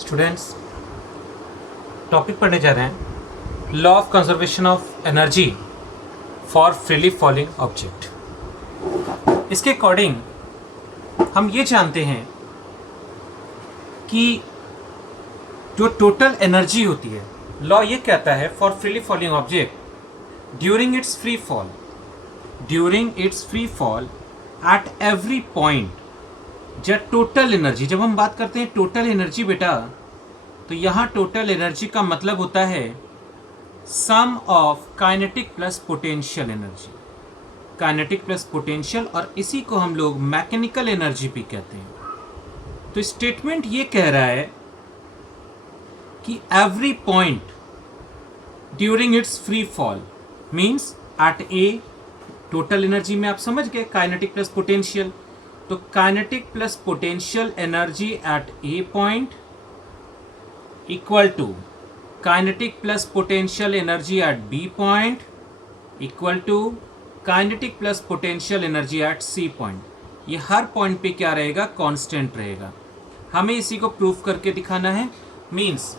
Students, topic पढ़ने जा रहे हैं law of conservation of energy for freely falling object. इसके अकॉर्डिंग हम ये जानते हैं कि जो टोटल एनर्जी होती है, लॉ ये कहता है for freely falling object during its free fall at every point, total energy. जब हम बात करते हैं टोटल एनर्जी बेटा, तो यहाँ टोटल एनर्जी का मतलब होता है sum of kinetic plus potential energy, kinetic plus potential, और इसी को हम लोग मैकेनिकल एनर्जी भी कहते हैं। तो स्टेटमेंट ये कह रहा है कि every point during its free fall means at A, total energy में आप समझ गए काइनेटिक प्लस पोटेंशियल, तो kinetic plus potential energy at A point equal to kinetic plus potential energy at B point equal to kinetic plus potential energy at C point. ये हर point पे क्या रहेगा? कांस्टेंट रहेगा। हमें इसी को प्रूफ करके दिखाना है, मींस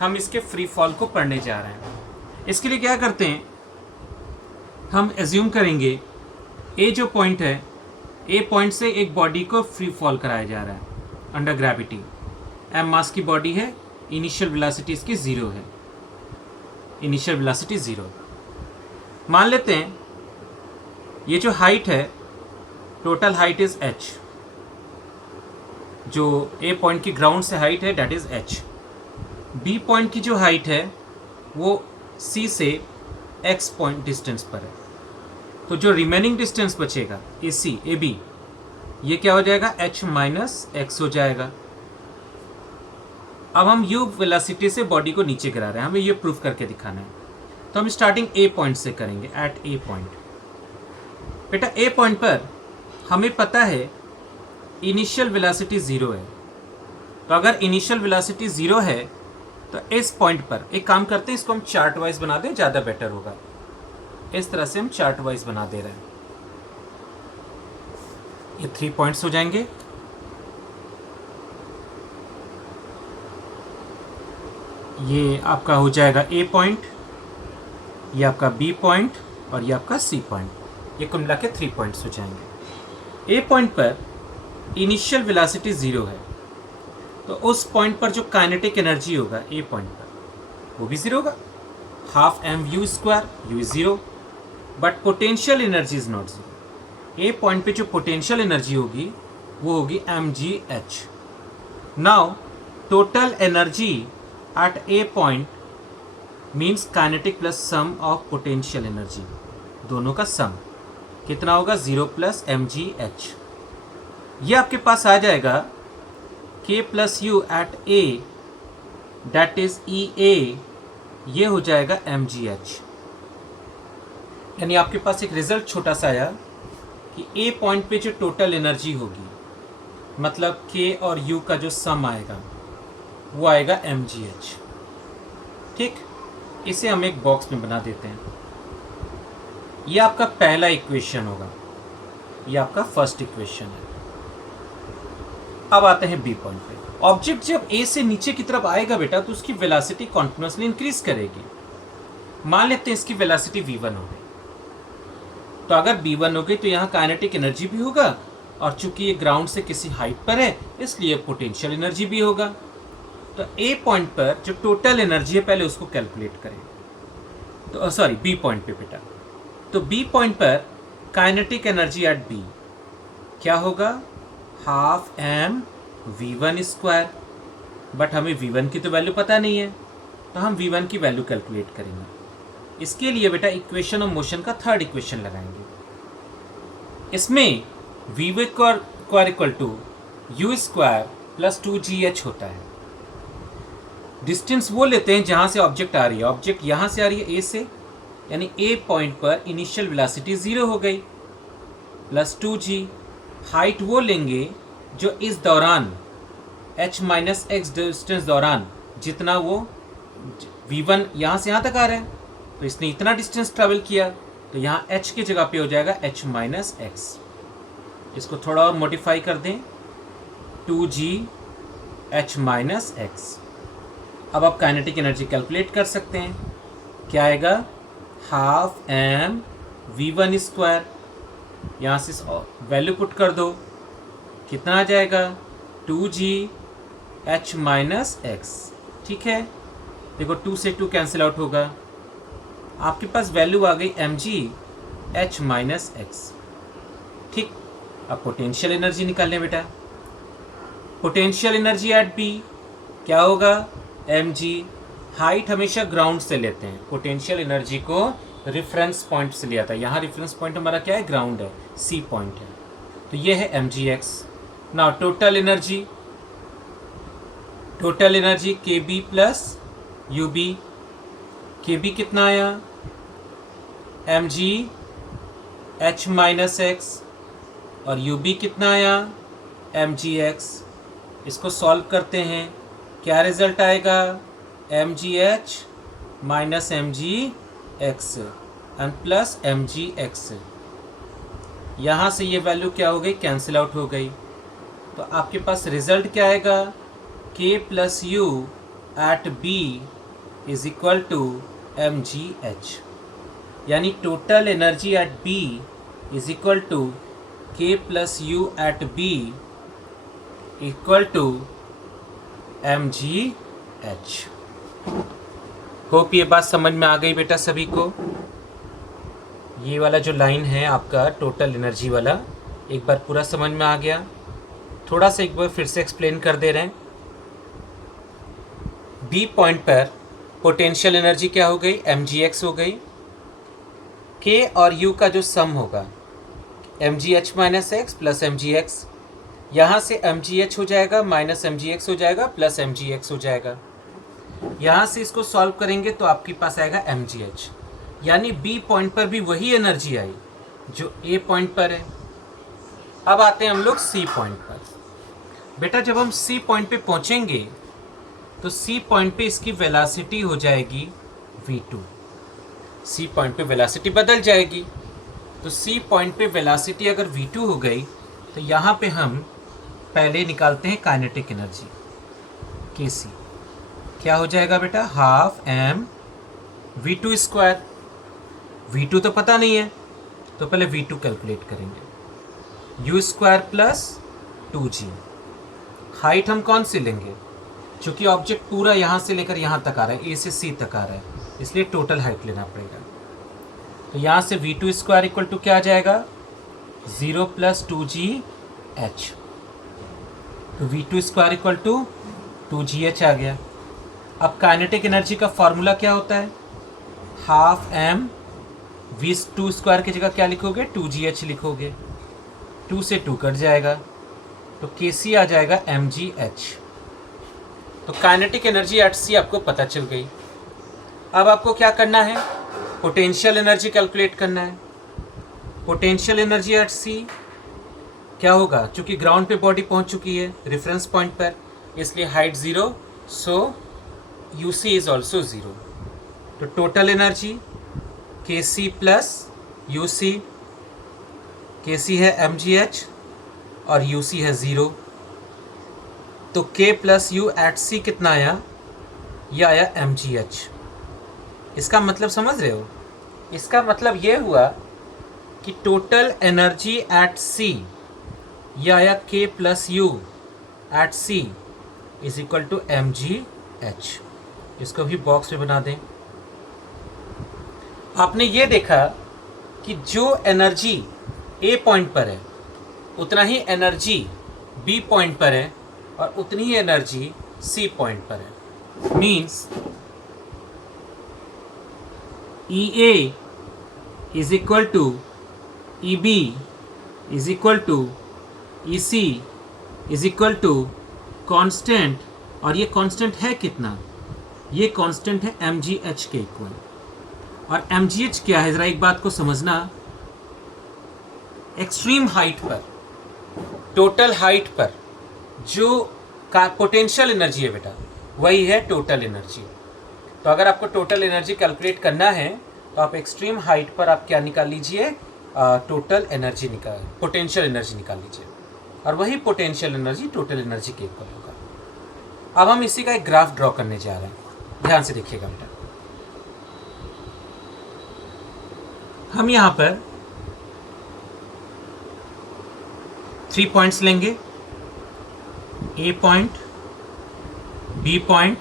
हम इसके फ्री फॉल को पढ़ने जा रहे हैं। इसके लिए क्या करते हैं, हम एज्यूम करेंगे ए जो पॉइंट है, ए पॉइंट से एक बॉडी को फ्री फॉल कराया जा रहा है अंडर ग्रेविटी। एम मास की बॉडी है, इनिशियल वेलोसिटी इसकी 0 है, इनिशियल वेलोसिटी 0। मान लेते हैं ये जो हाइट है, टोटल हाइट इज h, जो ए पॉइंट की ग्राउंड से हाइट है that is h। B point की जो हाइट है वो सी से x पॉइंट डिस्टेंस पर है, तो जो रिमेनिंग डिस्टेंस बचेगा ए सी ए बी, ये क्या हो जाएगा? h माइनस एक्स हो जाएगा। अब हम u वेलोसिटी से बॉडी को नीचे गिरा रहे हैं, हमें ये प्रूफ करके दिखाना है। तो हम स्टार्टिंग ए पॉइंट से करेंगे, एट ए पॉइंट। बेटा ए पॉइंट पर हमें पता है इनिशियल वेलोसिटी 0 है, तो अगर इनिशियल वेलोसिटी 0 है तो इस पॉइंट पर एक काम करते हैं, इसको हम चार्ट वाइज बना दें, ज़्यादा बेटर होगा। इस तरह से हम चार्ट वाइज बना दे रहे हैं। ये 3 पॉइंट्स हो जाएंगे। ये आपका हो जाएगा ए पॉइंट, ये आपका बी पॉइंट और ये आपका सी पॉइंट। ये कुल मिला के 3 पॉइंट्स हो जाएंगे। ए पॉइंट पर इनिशियल वेलोसिटी 0 है, तो उस पॉइंट पर जो काइनेटिक एनर्जी होगा ए पॉइंट पर वो भी 0 होगा, half mv², u is 0, but potential energy is not 0। A point पे जो पोटेंशियल एनर्जी होगी वो होगी mgh। Now total energy at A point means kinetic plus sum of potential energy, दोनों का सम कितना होगा? 0 प्लस mgh। ये आपके पास आ जाएगा k plus U at A that is EA, ये हो जाएगा mgh। यानी आपके पास एक रिजल्ट छोटा सा आया कि ए पॉइंट पे जो टोटल एनर्जी होगी, मतलब k और u का जो सम आएगा वो आएगा mgh। ठीक, इसे हम एक बॉक्स में बना देते हैं। ये आपका पहला इक्वेशन होगा, ये आपका फर्स्ट इक्वेशन है। अब आते हैं बी पॉइंट पे। ऑब्जेक्ट जब ए से नीचे की तरफ आएगा बेटा, तो उसकी वेलोसिटी कॉन्टिन्यूसली इंक्रीज करेगी। मान लेते हैं इसकी वेलोसिटी v1 हो गई, तो अगर v1 हो गई तो यहाँ काइनेटिक एनर्जी भी होगा, और चूंकि ये ग्राउंड से किसी हाइट पर है इसलिए पोटेंशियल एनर्जी भी होगा। तो ए पॉइंट पर जो टोटल एनर्जी है पहले उसको कैलकुलेट करें, तो सॉरी बी पॉइंट पे बेटा, तो बी पॉइंट पर काइनेटिक एनर्जी एट बी क्या होगा? हाफ mv1², बट हमें v1 की तो वैल्यू पता नहीं है, तो हम v1 की वैल्यू कैलकुलेट करेंगे। इसके लिए बेटा इक्वेशन ऑफ मोशन का थर्ड इक्वेशन लगाएंगे। इसमें v² equal to u² plus 2gh होता है। डिस्टेंस वो लेते हैं जहाँ से ऑब्जेक्ट आ रही है, ऑब्जेक्ट यहाँ से आ रही है ए से, यानी ए पॉइंट पर इनिशियल वेलोसिटी 0 हो गई, प्लस 2g। हाइट वो लेंगे जो इस दौरान h माइनस एक्स डिस्टेंस दौरान जितना वो v1 यहाँ से यहाँ तक आ रहा है, तो इसने इतना डिस्टेंस ट्रेवल किया, तो यहाँ h की जगह पे हो जाएगा h माइनस एक्स। इसको थोड़ा और मॉडिफाई कर दें, 2g एच माइनस एक्स। अब आप काइनेटिक एनर्जी कैलकुलेट कर सकते हैं। क्या आएगा? Half M V one square, यहाँ से वैल्यू पुट कर दो, कितना आ जाएगा? 2g h minus x. ठीक है, देखो 2 से 2 कैंसिल आउट होगा, आपके पास वैल्यू आ गई mg h माइनस एक्स। ठीक, अब पोटेंशियल एनर्जी निकालने बेटा। पोटेंशियल एनर्जी एट बी क्या होगा? mg। हाइट हमेशा ग्राउंड से लेते हैं, पोटेंशियल एनर्जी को रेफरेंस पॉइंट से लिया था। यहाँ रेफरेंस पॉइंट हमारा क्या है? ग्राउंड है, सी पॉइंट है, तो ये है mgx। नाउ टोटल एनर्जी के बी प्लस यू बी। के बी कितना आया? mg h माइनस एक्स, और यू बी कितना आया? mgx। इसको सॉल्व करते हैं, क्या रिजल्ट आएगा? mgh minus mgx and plus mgx। यहाँ से ये वैल्यू क्या हो गई? कैंसिल आउट हो गई। तो आपके पास रिजल्ट क्या आएगा? k plus U at B is equal to mgh, यानी total energy at B is equal to k plus U at B equal to mgh। Hope ये बात समझ में आ गई बेटा सभी को। ये वाला जो लाइन है आपका टोटल एनर्जी वाला, एक बार पूरा समझ में आ गया? थोड़ा सा एक बार फिर से एक्सप्लेन कर दे रहे हैं। बी पॉइंट पर पोटेंशियल एनर्जी क्या हो गई? mgx हो गई। k और u का जो सम होगा mgh minus x plus mgx, यहाँ से mgh हो जाएगा माइनस mgx हो जाएगा प्लस mgx हो जाएगा। यहाँ से इसको सॉल्व करेंगे तो आपके पास आएगा mgh, यानी बी पॉइंट पर भी वही एनर्जी आई जो ए पॉइंट पर है। अब आते हैं हम लोग सी पॉइंट पर। बेटा जब हम सी पॉइंट पे पहुँचेंगे तो सी पॉइंट पे इसकी वेलोसिटी हो जाएगी v2। सी पॉइंट पे वेलोसिटी बदल जाएगी, तो सी पॉइंट पे वेलोसिटी अगर v2 हो गई तो यहाँ पे हम पहले निकालते हैं काइनेटिक एनर्जी kc। क्या हो जाएगा बेटा? Half M v2 square. v2 तो पता नहीं है, तो पहले v2 कैलकुलेट करेंगे। u square plus 2g। Height हम कौन सी लेंगे? क्योंकि ऑब्जेक्ट पूरा यहाँ से लेकर यहाँ तक आ रहा है, ए से सी तक आ रहा है, इसलिए टोटल हाइट लेना पड़ेगा। तो यहाँ से v2 स्क्वायर इक्वल टू क्या आ जाएगा? 0 प्लस 2gh। तो v2 square equal to 2gh आ गया। अब काइनेटिक एनर्जी का फॉर्मूला क्या होता है? हाफ एम v2 स्क्वायर की जगह क्या लिखोगे? 2gh लिखोगे, 2 से 2 कट जाएगा, तो kc आ जाएगा mgh। तो काइनेटिक एनर्जी एट सी आपको पता चल गई। अब आपको क्या करना है? पोटेंशियल एनर्जी कैलकुलेट करना है। पोटेंशियल एनर्जी एट सी क्या होगा? चूंकि ग्राउंड पे बॉडी पहुंच चुकी है रेफरेंस पॉइंट पर, इसलिए height 0, so UC is also 0। तो total energy kc plus UC, kc है mgh और यूसी है 0, तो k प्लस यू एट सी कितना आया? यह आया mgh। इसका मतलब समझ रहे हो? इसका मतलब ये हुआ कि टोटल एनर्जी एट सी, यह आया k plus U at C is equal to mgh। इसको भी बॉक्स में बना दें। आपने ये देखा कि जो एनर्जी ए पॉइंट पर है उतना ही एनर्जी बी पॉइंट पर है और उतनी ही एनर्जी सी पॉइंट पर है। Means E A is equal to E B is equal to E C is equal to constant, और ये कॉन्स्टेंट है कितना? ये कॉन्स्टेंट है mgh के इक्वल। और mgh क्या है? ज़रा एक बात को समझना, एक्सट्रीम हाइट पर, टोटल हाइट पर जो का पोटेंशियल एनर्जी है बेटा, वही है टोटल एनर्जी। तो अगर आपको टोटल एनर्जी कैलकुलेट करना है तो आप एक्सट्रीम हाइट पर आप क्या निकाल लीजिए? टोटल एनर्जी पोटेंशियल एनर्जी निकाल लीजिए, और वही पोटेंशियल एनर्जी टोटल एनर्जी के इक्वल होगा। अब हम इसी का एक ग्राफ ड्रॉ करने जा रहे हैं, ध्यान से देखिएगा बेटा। हम यहाँ पर 3 पॉइंट्स लेंगे, A point, B point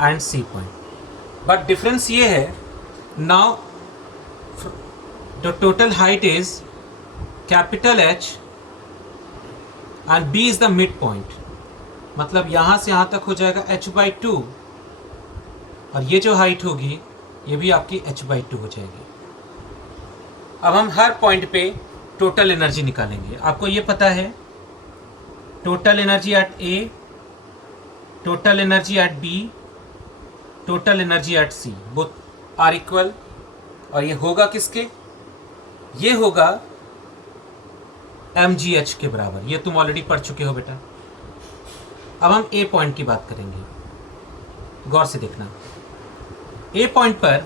and C point. But difference ये है, now the total height is capital H and B is the mid point. मतलब यहाँ से यहाँ तक हो जाएगा h/2, और ये जो हाइट होगी ये भी आपकी h/2 हो जाएगी। अब हम हर पॉइंट पे टोटल एनर्जी निकालेंगे। आपको ये पता है total energy at A, total energy at B, total energy at C, both are equal. और ये होगा किसके? ये होगा mgh के बराबर। ये तुम ऑलरेडी पढ़ चुके हो बेटा। अब हम ए पॉइंट की बात करेंगे, गौर से देखना। ए पॉइंट पर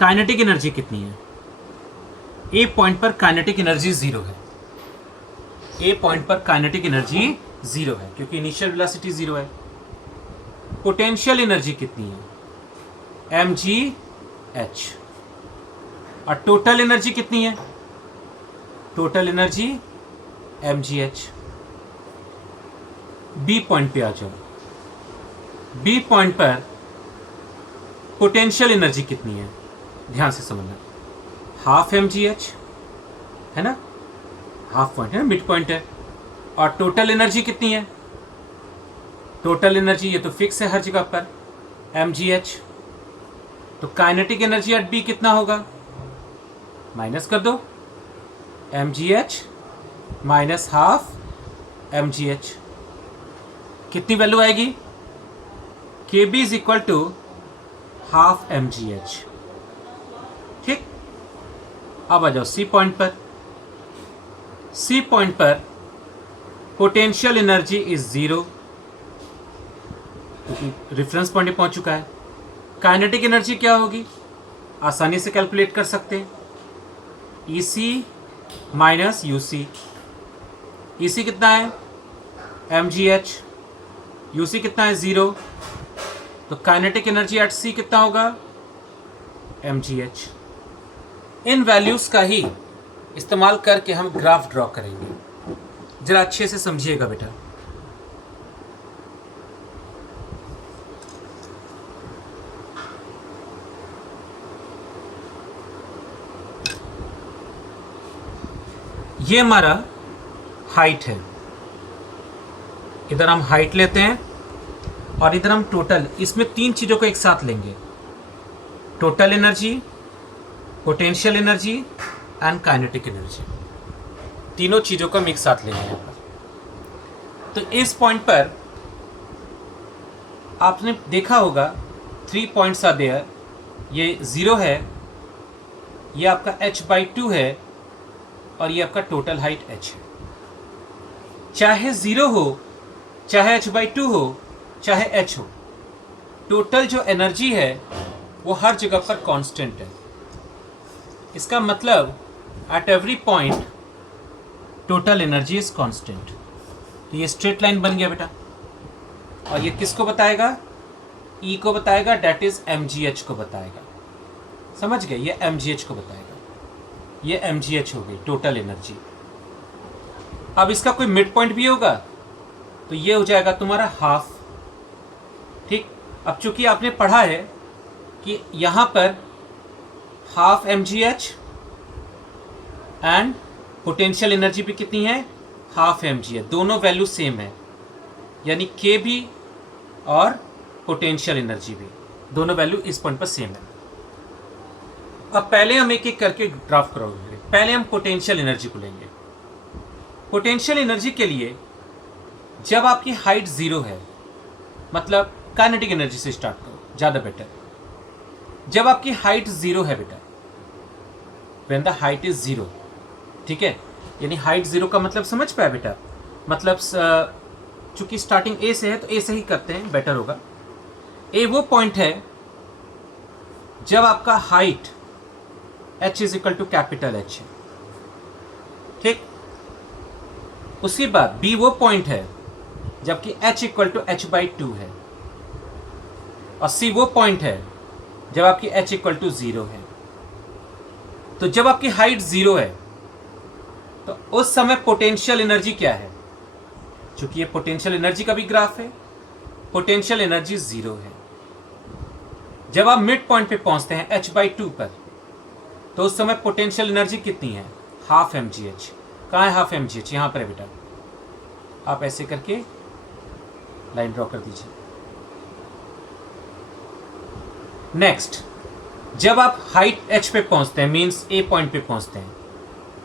काइनेटिक एनर्जी कितनी है? ए पॉइंट पर काइनेटिक एनर्जी 0 है। ए पॉइंट पर काइनेटिक एनर्जी 0 है क्योंकि इनिशियल वेलोसिटी 0 है। पोटेंशियल एनर्जी कितनी है? mgh। और टोटल एनर्जी कितनी है? Total energy mgh। B point पे आ जाओ। बी पॉइंट पर पोटेंशियल एनर्जी कितनी है? ध्यान से समझना, हाफ mgh है ना, हाफ पॉइंट है, मिड पॉइंट है। और टोटल एनर्जी कितनी है? टोटल एनर्जी ये तो फिक्स है हर जगह पर, mgh। तो काइनेटिक एनर्जी एट बी कितना होगा? माइनस कर दो, mgh माइनस हाफ mgh। कितनी वैल्यू आएगी? kb is equal to half mgh। ठीक। अब आ जाओ सी पॉइंट पर। सी पॉइंट पर पोटेंशियल एनर्जी इज 0 क्योंकि रेफरेंस पॉइंट पे पहुंच चुका है। काइनेटिक एनर्जी क्या होगी? आसानी से कैलकुलेट कर सकते हैं, EC माइनस UC। EC कितना है? mgh। UC कितना है? 0। तो काइनेटिक एनर्जी एट C कितना होगा? mgh। इन वैल्यूज का ही इस्तेमाल करके हम ग्राफ ड्रॉ करेंगे। जरा अच्छे से समझिएगा बेटा। ये हमारा हाइट है, इधर हम हाइट लेते हैं और इधर हम टोटल, इसमें 3 चीज़ों को एक साथ लेंगे, total energy, potential energy and kinetic energy. तीनों चीज़ों को हम एक साथ लेंगे यहाँ पर। तो इस पॉइंट पर आपने देखा होगा 3 पॉइंट्स आर देयर। ये 0 है, ये आपका h/2 है और ये आपका टोटल हाइट h है। चाहे 0 हो, चाहे h/2 हो, चाहे h हो, टोटल जो एनर्जी है वो हर जगह पर कांस्टेंट है। इसका मतलब at every point total energy is constant. तो ये स्ट्रेट लाइन बन गया बेटा। और ये किसको बताएगा? E को बताएगा, डेट इज mgh को बताएगा। समझ गए? ये mgh को बताएगा, ये mgh हो गई टोटल एनर्जी। अब इसका कोई मिड पॉइंट भी होगा तो ये हो जाएगा तुम्हारा हाफ। ठीक। अब चूंकि आपने पढ़ा है कि यहाँ पर half mgh and potential energy भी कितनी है? Half mgh। दोनों वैल्यू सेम है, यानी k भी और पोटेंशियल एनर्जी भी, दोनों वैल्यू इस पॉइंट पर सेम है। अब पहले हम एक एक करके ड्राफ्ट करोगे। पहले हम पोटेंशियल एनर्जी को लेंगे। पोटेंशियल एनर्जी के लिए जब आपकी हाइट 0 है, मतलब काइनेटिक एनर्जी से स्टार्ट करो, ज़्यादा बेटर। जब आपकी हाइट 0 है बेटा, व्हेन द हाइट इज 0, ठीक है, यानी हाइट 0 का मतलब समझ पाया बेटा? मतलब चूंकि स्टार्टिंग ए से है तो ए से ही करते हैं, बेटर होगा। ए वो पॉइंट है जब आपका height h is equal to capital H है। ठीक। उसके बाद बी वो पॉइंट है जबकि h इक्वल टू h/2 है, और c वो पॉइंट है जब आपकी h इक्वल टू 0 है। तो जब आपकी हाइट 0 है तो उस समय पोटेंशियल एनर्जी क्या है? चूंकि ये पोटेंशियल एनर्जी का भी ग्राफ है, पोटेंशियल एनर्जी 0 है। जब आप मिड पॉइंट पे पहुंचते हैं h/2 पर, तो उस समय पोटेंशियल एनर्जी कितनी है? Half mgh। कहाँ है हाफ mgh? यहाँ पर है बेटा। आप ऐसे करके लाइन ड्रॉ कर दीजिए। नेक्स्ट, जब आप हाइट h पे पहुंचते हैं, मींस a पॉइंट पे पहुंचते हैं,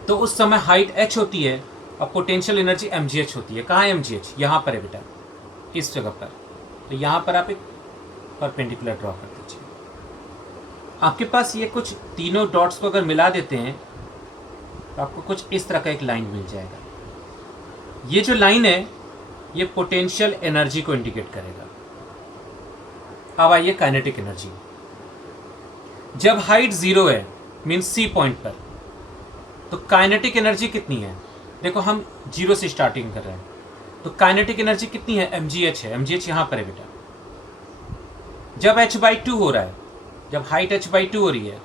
तो उस समय हाइट h होती है और पोटेंशियल एनर्जी mgh होती है। कहाँ है mgh? यहाँ पर है बेटा, इस जगह पर। तो यहाँ पर आप एक परपेंडिकुलर ड्रॉ कर दीजिए। आपके पास ये कुछ तीनों डॉट्स को अगर मिला देते हैं तो आपको कुछ इस तरह का एक लाइन मिल जाएगा। ये जो लाइन है ये पोटेंशियल एनर्जी को इंडिकेट करेगा। अब आइए काइनेटिक एनर्जी। जब हाइट 0 है, मींस सी पॉइंट पर, तो काइनेटिक एनर्जी कितनी है? देखो हम 0 से स्टार्टिंग कर रहे हैं, तो काइनेटिक एनर्जी कितनी है? mgh है। mgh यहाँ पर है बेटा। जब h/2 हो रहा है, जब हाइट h/2 हो रही है,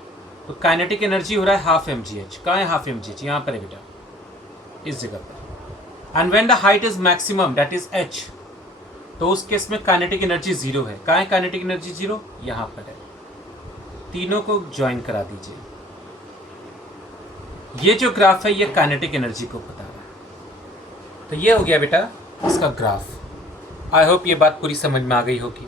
तो काइनेटिक एनर्जी हो रहा है हाफ mgh। कहाँ है हाफ mgh? यहाँ पर है बेटा, इस जगह पर। And when the height is maximum, that is h, तो उस केस में काइनेटिक एनर्जी 0 है। कहाँ है काइनेटिक एनर्जी 0? यहाँ पर है। तीनों को ज्वाइन करा दीजिए। ये जो ग्राफ है ये काइनेटिक एनर्जी को बता रहा है। तो ये हो गया बेटा इसका ग्राफ। आई होप ये बात पूरी समझ में आ गई होगी।